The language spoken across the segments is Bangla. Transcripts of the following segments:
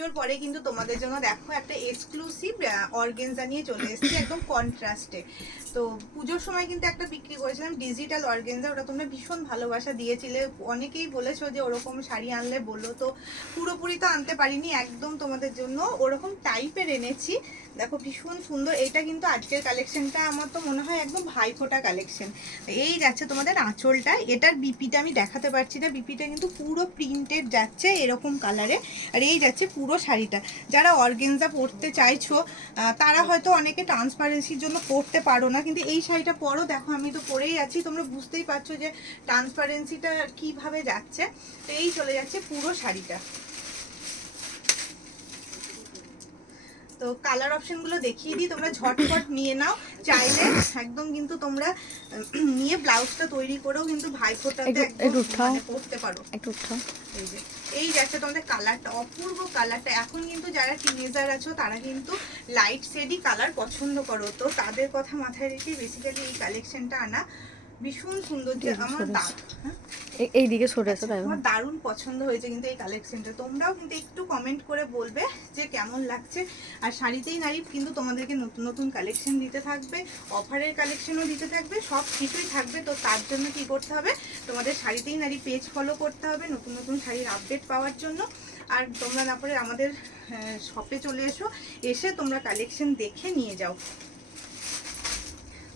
পুজোর পরে কিন্তু তোমাদের জন্য দেখো একটা এক্সক্লুসিভ অর্গেনজা নিয়ে চলে এসেছি একদম কন্ট্রাস্টে। তো পুজোর সময় কিন্তু একটা বিক্রি করেছিলাম ডিজিটাল অর্গেনজা, ওটা তোমরা ভীষণ ভালোবাসা দিয়েছিলে, অনেকেই বলেছো যে ওরকম শাড়ি আনলে বললো, তো পুরোপুরি তো আনতে পারিনি, একদম তোমাদের জন্য ওরকম টাইপের এনেছি। দেখো ভীষণ সুন্দর, এটা কিন্তু আজকের কালেকশনটা আমার তো মনে হয় একদম ভাইফোঁটা কালেকশন। এই যাচ্ছে তোমাদের আঁচলটা, এটার বিপিটা আমি দেখাতে পারছি না, বিপিটা কিন্তু পুরো প্রিন্টেড যাচ্ছে এরকম কালারে। আর এই যাচ্ছে পুরো শাড়িটা। যারা অর্গেনজা পরতে চাইছো তারা হয়তো অনেকে ট্রান্সপারেন্সির জন্য পরতে পারো না, কিন্তু এই শাড়িটা পরো, দেখো আমি তো পরেই আছি, তোমরা বুঝতেই পারছো যে ট্রান্সপারেন্সিটা কিভাবে যাচ্ছে। তো এই চলে যাচ্ছে পুরো শাড়িটা। তো কালার অপশনগুলো দেখিয়ে দিই, তোমরা ঝটপট নিয়ে নাও, চাইলে একদম কিন্তু তোমরা নিয়ে ব্লাউজটা তৈরি করেও কিন্তু ভাইফোঁটাতে একদম মানে পরতে পারো। এই যে এই যাচ্ছে তোমাদের কালারটা, অপূর্ব কালারটা। এখন কিন্তু যারা টিনেজার আছো তারা কিন্তু লাইট শেডই কালার পছন্দ করো, তো তাদের কথা মাথায় রেখে বেসিক্যালি এই কালেকশনটা আনা। ভীষণ সুন্দর, যে আমার এইদিকে সরে আসো, আমার দারুণ পছন্দ হয়েছে কিন্তু এই কালেকশনটা। তোমরাও কিন্তু একটু কমেন্ট করে বলবে যে কেমন লাগছে। আর শাড়িতেই নারী কিন্তু তোমাদেরকে নতুন নতুন কালেকশন দিতে থাকবে, অফারের কালেকশনও দিতে থাকবে, সব কিছুই থাকবে। তো তার জন্য কি করতে হবে, তোমাদের শাড়িতেই নারী পেজ ফলো করতে হবে নতুন নতুন শাড়ির আপডেট পাওয়ার জন্য। আর তোমরা না পরে আমাদের শপে চলে এসো, এসে তোমরা কালেকশন দেখে নিয়ে যাও।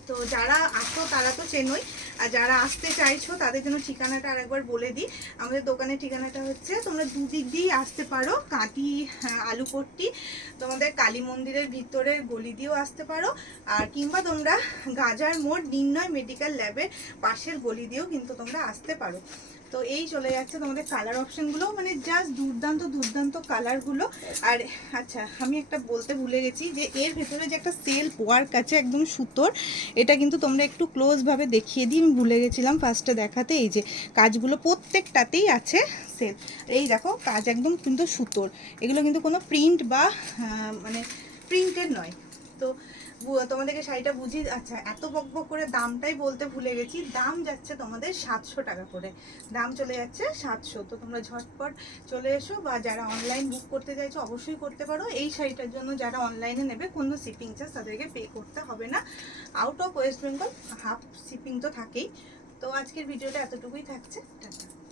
তো যারা আসো তারা তো চেনোই, আর যারা আসতে চাইছো তাদের জন্য ঠিকানাটা আরেকবার বলে দিই। আমাদের দোকানের ঠিকানাটা হচ্ছে, তোমরা দুদিক দিয়েই আসতে পারো, কাঁটি আলুপট্টি, তোমাদের কালী মন্দিরের ভিতরের গলি দিয়েও আসতে পারো, আর কিংবা তোমরা গাজার মোড় নির্ণয় মেডিকেল ল্যাবের পাশের গলি দিয়েও কিন্তু তোমরা আসতে পারো। তো এই চলে যাচ্ছে তোমাদের কালার অপশনগুলো, মানে জাস্ট দুর্দান্ত দুর্দান্ত কালারগুলো। আর আচ্ছা আমি একটা বলতে ভুলে গেছি, যে এর ভেতরে যে একটা সেলফ ওয়ার্ক আছে একদম সুতোর, এটা কিন্তু তোমরা একটু ক্লোজভাবে দেখিয়ে দিই, আমি ভুলে গেছিলাম ফার্স্টে দেখাতে। এই যে কাজগুলো প্রত্যেকটাতেই আছে সেলফ, এই দেখো কাজ একদম কিন্তু সুতোর, এগুলো কিন্তু কোনো প্রিন্ট বা মানে প্রিন্টেড নয়। তো তোমাদেরকে শাড়িটা বুঝি, আচ্ছা এত বকবক করে দামটাই বলতে ভুলে গেছি, দাম যাচ্ছে তোমাদের 700 টাকা করে, দাম চলে যাচ্ছে 700। তো তোমরা ঝটপট চলে এসো, বা যারা অনলাইন বুক করতে চাইছো অবশ্যই করতে পারো। এই শাড়িটার জন্য যারা অনলাইনে নেবে কোনো শিপিং চার্জ তাদেরকে পে করতে হবে না, out of West Bengal half shipping তো থাকেই। তো আজকের ভিডিওটা এতটুকুই থাকছে, টাটা।